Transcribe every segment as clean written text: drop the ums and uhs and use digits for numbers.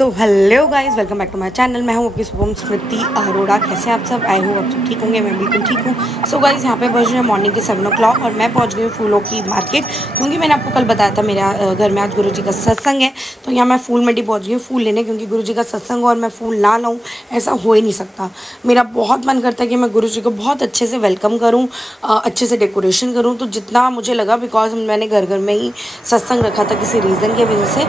So hello guys, welcome back to my channel. मैं हूँ आपकी शुभम स्मृति अरोड़ा। कैसे आप सब? आई हो आप सब ठीक होंगे। मैं बिल्कुल ठीक हूँ। सो गाइस, यहाँ पे बज रहे हैं मॉर्निंग के 7 o'clock और मैं पहुँच गई हूँ फूलों की मार्केट, क्योंकि मैंने आपको कल बताया था मेरा घर में आज गुरु जी का सत्संग है। तो यहाँ मैं फूल मंडी पहुँच गई हूँ फूल लेने, क्योंकि गुरु जी का सत्संग और मैं फूल ना लाऊँ ऐसा हो ही नहीं सकता। मेरा बहुत मन करता है कि मैं गुरु जी को बहुत अच्छे से वेलकम करूँ, अच्छे से डेकोरेशन करूँ। तो जितना मुझे लगा, बिकॉज मैंने घर घर में ही सत्संग रखा था किसी रीज़न की वजह से,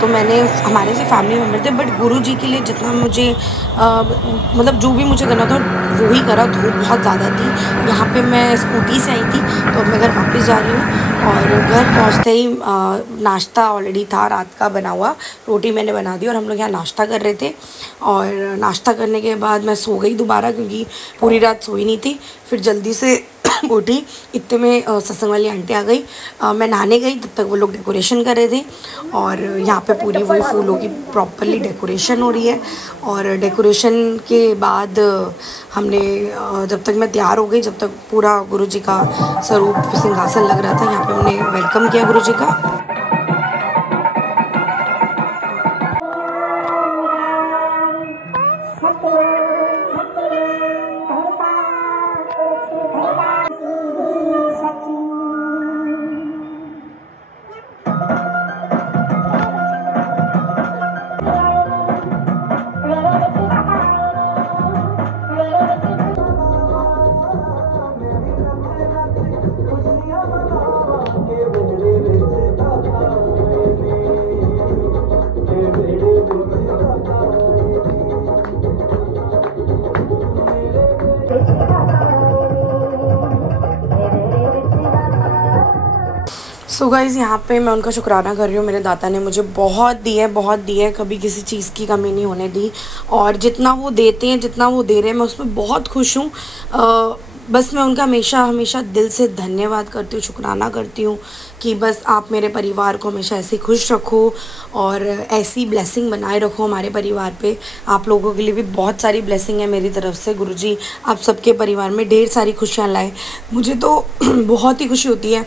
तो मैंने हमारे से फैमिली मेम्बर थे, बट गुरु जी के लिए जितना मुझे मतलब जो भी मुझे करना था वो ही करा। धूप बहुत ज़्यादा थी। यहाँ पे मैं स्कूटी से आई थी, तो अब मैं घर वापस जा रही हूँ और घर पहुँचते ही नाश्ता ऑलरेडी था रात का बना हुआ। रोटी मैंने बना दी और हम लोग यहाँ नाश्ता कर रहे थे। और नाश्ता करने के बाद मैं सो गई दोबारा, क्योंकि पूरी रात सोई नहीं थी। फिर जल्दी से उठी, इतने में सत्संग वाली आंटी आ गई। मैं नहाने गई, तब तक वो लोग डेकोरेशन कर रहे थे। और यहाँ पे पूरी वही फूलों की प्रॉपरली डेकोरेशन हो रही है। और डेकोरेशन के बाद हमने जब तक मैं तैयार हो गई, जब तक पूरा गुरु जी का स्वरूप सिंहासन लग रहा था, यहाँ पे हमने वेलकम किया गुरु जी का। सो गाइज़, यहाँ पे मैं उनका शुक्राना कर रही हूँ। मेरे दाता ने मुझे बहुत दी है, कभी किसी चीज़ की कमी नहीं होने दी। और जितना वो देते हैं, जितना वो दे रहे हैं, मैं उसमें बहुत खुश हूँ। बस मैं उनका हमेशा दिल से धन्यवाद करती हूँ, शुक्राना करती हूँ कि बस आप मेरे परिवार को हमेशा ऐसे खुश रखो और ऐसी ब्लेसिंग बनाए रखो हमारे परिवार पे। आप लोगों के लिए भी बहुत सारी ब्लेसिंग है मेरी तरफ से। गुरुजी आप सबके परिवार में ढेर सारी खुशियाँ लाए। मुझे तो बहुत ही खुशी होती है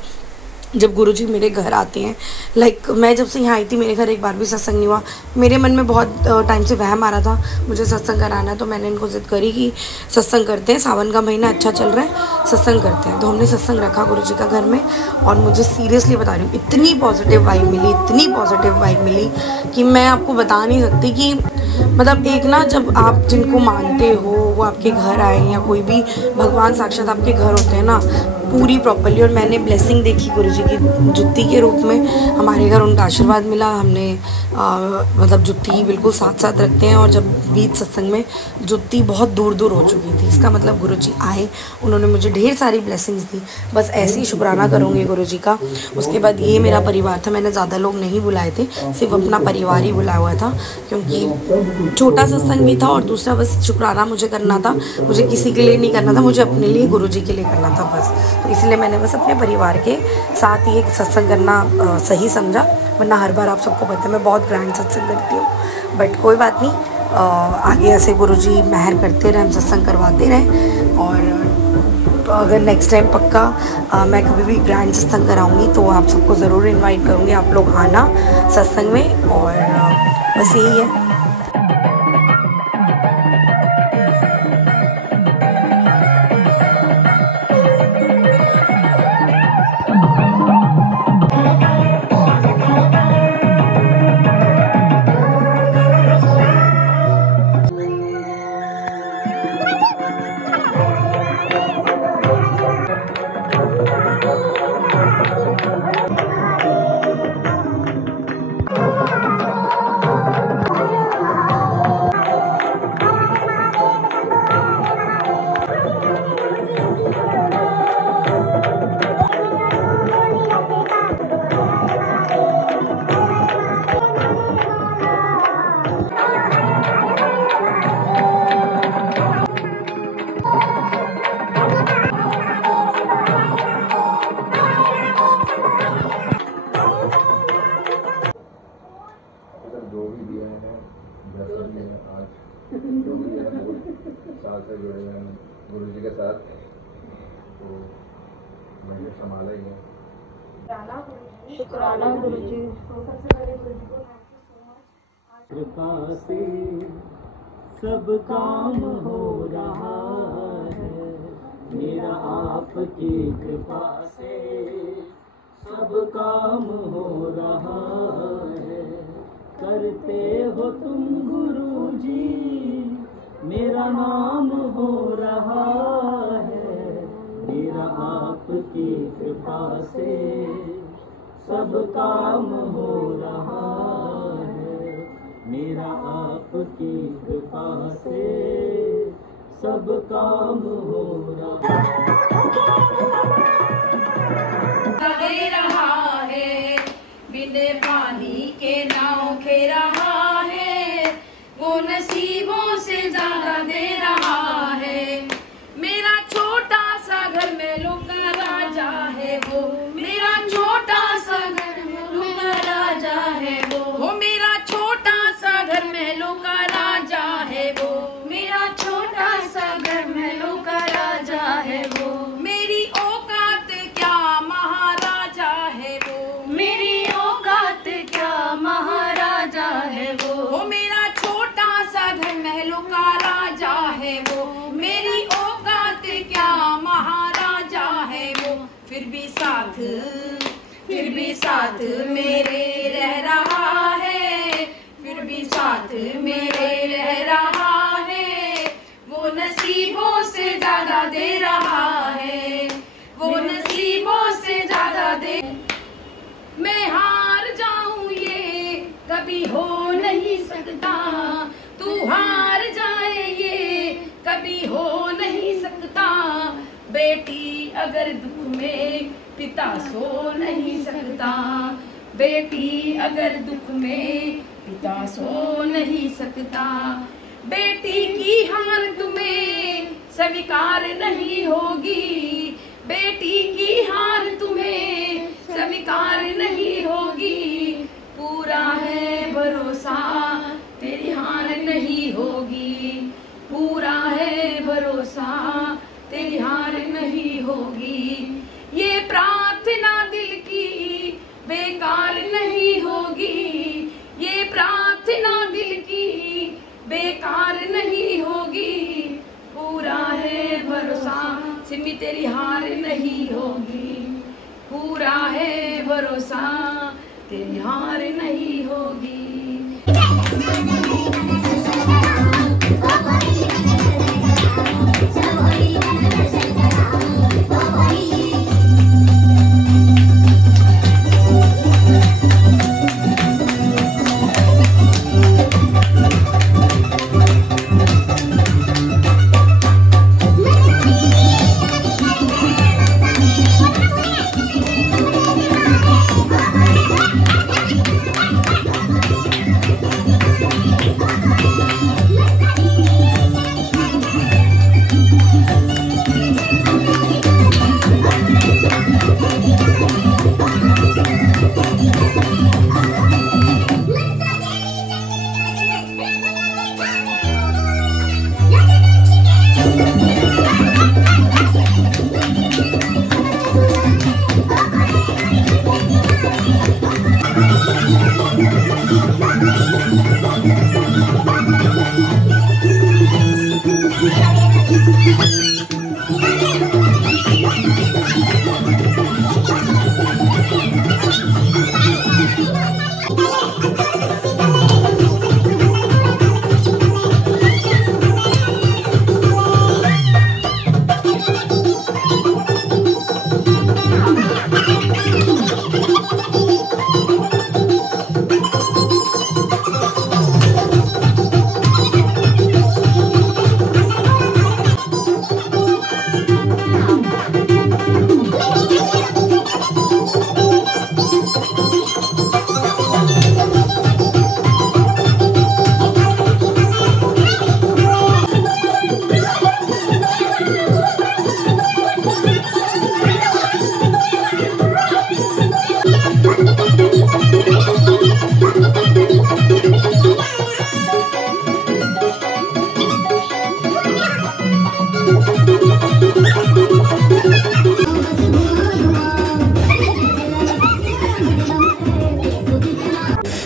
जब गुरुजी मेरे घर आते हैं। लाइक मैं जब से यहाँ आई थी, मेरे घर एक बार भी सत्संग नहीं हुआ। मेरे मन में बहुत टाइम से वहम आ रहा था मुझे सत्संग कराना है, तो मैंने इनको ज़िद करी कि सत्संग करते हैं, सावन का महीना अच्छा चल रहा है, सत्संग करते हैं। तो हमने सत्संग रखा गुरुजी का घर में। और मुझे सीरियसली बता रही हूँ, इतनी पॉजिटिव वाइब मिली, इतनी पॉजिटिव वाइब मिली कि मैं आपको बता नहीं सकती। कि मतलब एक ना, जब आप जिनको मानते हो वो आपके घर आए, या कोई भी भगवान साक्षात आपके घर होते हैं ना, पूरी प्रॉपर्ली। और मैंने ब्लेसिंग देखी गुरुजी की जुत्ती के रूप में। हमारे घर उनका आशीर्वाद मिला। हमने मतलब जुत्ती बिल्कुल साथ साथ रखते हैं, और जब बीच सत्संग में जुत्ती बहुत दूर दूर हो चुकी थी, इसका मतलब गुरुजी आए, उन्होंने मुझे ढेर सारी ब्लेसिंग्स दी। बस ऐसे ही शुक्राना करूँगी गुरुजी का। उसके बाद ये मेरा परिवार था, मैंने ज़्यादा लोग नहीं बुलाए थे, सिर्फ अपना परिवार ही बुलाया हुआ था, क्योंकि छोटा सत्संग भी था। और दूसरा बस शुक्राना मुझे करना था, मुझे किसी के लिए नहीं करना था, मुझे अपने लिए गुरुजी के लिए करना था बस। तो इसलिए मैंने बस अपने परिवार के साथ ही एक सत्संग करना सही समझा। वरना हर बार आप सबको पता है मैं बहुत ग्रैंड सत्संग करती हूँ, बट कोई बात नहीं। आगे ऐसे गुरुजी मेहर करते रहे, हम सत्संग करवाते रहें। और अगर नेक्स्ट टाइम पक्का मैं कभी भी ग्रैंड सत्संग कराऊंगी तो आप सबको ज़रूर इनवाइट करूँगी, आप लोग आना सत्संग में। और बस यही है। जो भी दिया है जैसे भी है, आज जो भी है बहुत साल से जुड़े हुए हैं गुरु जी के साथ, तो मैंने संभाला ही है। शुक्राना गुरु जी। सबसे पहले गुरु जी को थैंक यू सो मच। कृपा से सब काम हो रहा है, मेरा आपकी कृपा से सब काम हो रहा है। करते हो तुम गुरुजी, मेरा नाम हो रहा है, मेरा आपकी कृपा से सब काम हो रहा है, मेरा आपकी कृपा से सब काम हो रहा है। बिन पानी के नाव खे रहा है, वो नसीबों से ज्यादा दे रहा है। मेरा छोटा सा घर में लुका राजा है वो, मेरा छोटा सा घर में लुका राजा है वो मेरा छोटा सा घर में लुका राजा है वो, मेरा छोटा सा घर में लुका राजा है वो। मेरी औकात क्या महाराजा है वो, मेरी औकात क्या महाराजा है वो मेरा छोटा सा घर महलों का राजा है वो, मेरी औकात क्या महाराजा है वो। फिर भी साथ मेरे रह रहा है, फिर भी साथ मेरे रह रहा है। वो नसीबों से ज्यादा दे रहा है, वो नसीबों से ज्यादा दे। मैं हार जाऊं ये कभी हो नहीं सकता, तू हार जाए ये कभी हो नहीं सकता। बेटी अगर दुख में पिता सो नहीं सकता, बेटी अगर दुख में पिता सो नहीं सकता। बेटी की हार तुम्हें स्वीकार नहीं होगी, बेटी की हार तुम्हें स्वीकार नहीं होगी। पूरा है भरोसा तेरी हार नहीं होगी, पूरा है भरोसा तेरी हार नहीं होगी। ये प्रार्थना दिल की बेकार नहीं होगी, ये प्रार्थना दिल की बेकार नहीं होगी। पूरा है भरोसा सिमी तेरी हार नहीं होगी, पूरा है भरोसा तेरी हार नहीं होगी।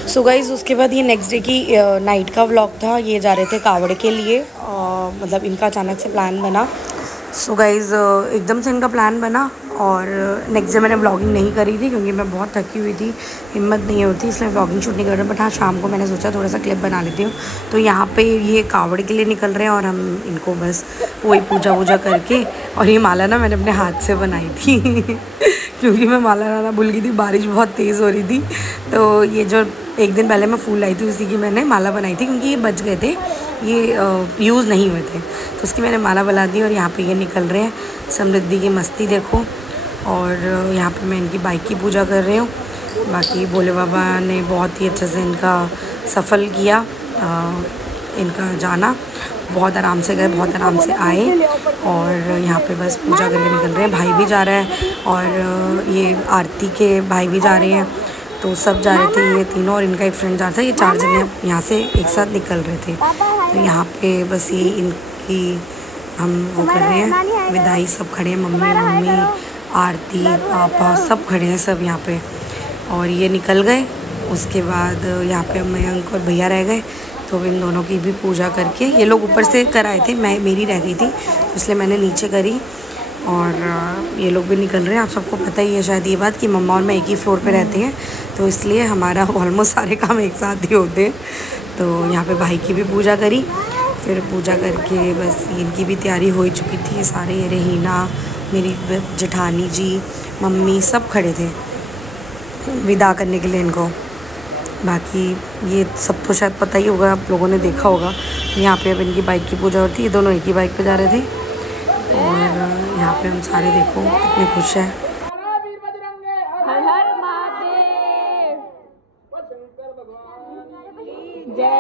सो गाइज़ उसके बाद ये नेक्स्ट डे की नाइट का व्लॉग था। ये जा रहे थे कावड़ के लिए, मतलब इनका अचानक से प्लान बना। सो गाइज़ एकदम से इनका प्लान बना और नेक्स्ट डे मैंने व्लॉगिंग नहीं करी थी क्योंकि मैं बहुत थकी हुई थी, हिम्मत नहीं होती, इसलिए व्लॉगिंग शूट नहीं कर रहा। बट हाँ, शाम को मैंने सोचा थोड़ा सा क्लिप बना लेती हूँ। तो यहाँ पे ये कावड़ के लिए निकल रहे हैं और हम इनको बस वही पूजा वूजा करके, और ये माला ना मैंने अपने हाथ से बनाई थी क्योंकि मैं माला लाना भूल गई थी, बारिश बहुत तेज़ हो रही थी। तो ये जो एक दिन पहले मैं फूल लाई थी उसी की मैंने माला बनाई थी, क्योंकि ये बच गए थे, ये यूज़ नहीं हुए थे, तो उसकी मैंने माला बना दी। और यहाँ पे ये निकल रहे हैं, समृद्धि की मस्ती देखो। और यहाँ पे मैं इनकी बाइक की पूजा कर रही हूँ। बाकी भोले बाबा ने बहुत ही अच्छे से इनका सफल किया, इनका जाना। बहुत आराम से गए, बहुत आराम से आए, और यहाँ पे बस पूजा करके निकल रहे हैं। भाई भी जा रहा है और ये आरती के भाई भी जा रहे हैं, तो सब जा रहे थे ये तीनों, और इनका एक फ्रेंड जा रहा था। ये 4 जने यहाँ से एक साथ निकल रहे थे। तो यहाँ पे बस ये इनकी हम वो कर रहे हैं विदाई। सब खड़े हैं, मम्मी, आरती, पापा सब खड़े हैं सब यहाँ पे। और ये निकल गए। उसके बाद यहाँ पे मयंक और भैया रह गए, तो इन दोनों की भी पूजा करके, ये लोग ऊपर से कराए थे, मेरी रह गई थी, तो इसलिए मैंने नीचे करी। और ये लोग भी निकल रहे हैं। आप सबको पता ही है शायद ये बात कि मम्मा और मैं एक ही फ्लोर पे रहते हैं, तो इसलिए हमारा ऑलमोस्ट सारे काम एक साथ ही होते हैं। तो यहाँ पे भाई की भी पूजा करी, फिर पूजा करके बस इनकी भी तैयारी हो ही चुकी थी। सारे ये रहीना, मेरी जेठानी जी, मम्मी सब खड़े थे विदा करने के लिए इनको। बाकी ये सब तो शायद पता ही होगा, आप लोगों ने देखा होगा। यहाँ पे अब इनकी बाइक की पूजा होती है, ये दोनों एक ही बाइक पे जा रहे थे। और यहाँ पे हम सारे देखो कितने खुश हैं। हर हर महादेव, जय जय।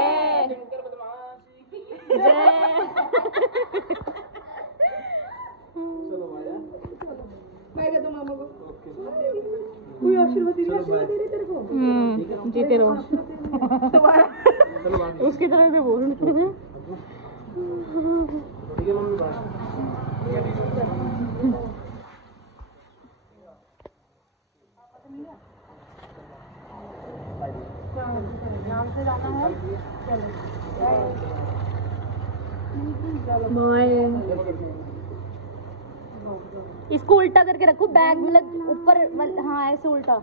जीते रहो। उसकी तरह से बोल। इसको उल्टा करके रखो, बैग मतलब ऊपर, हाँ ऐसे उल्टा।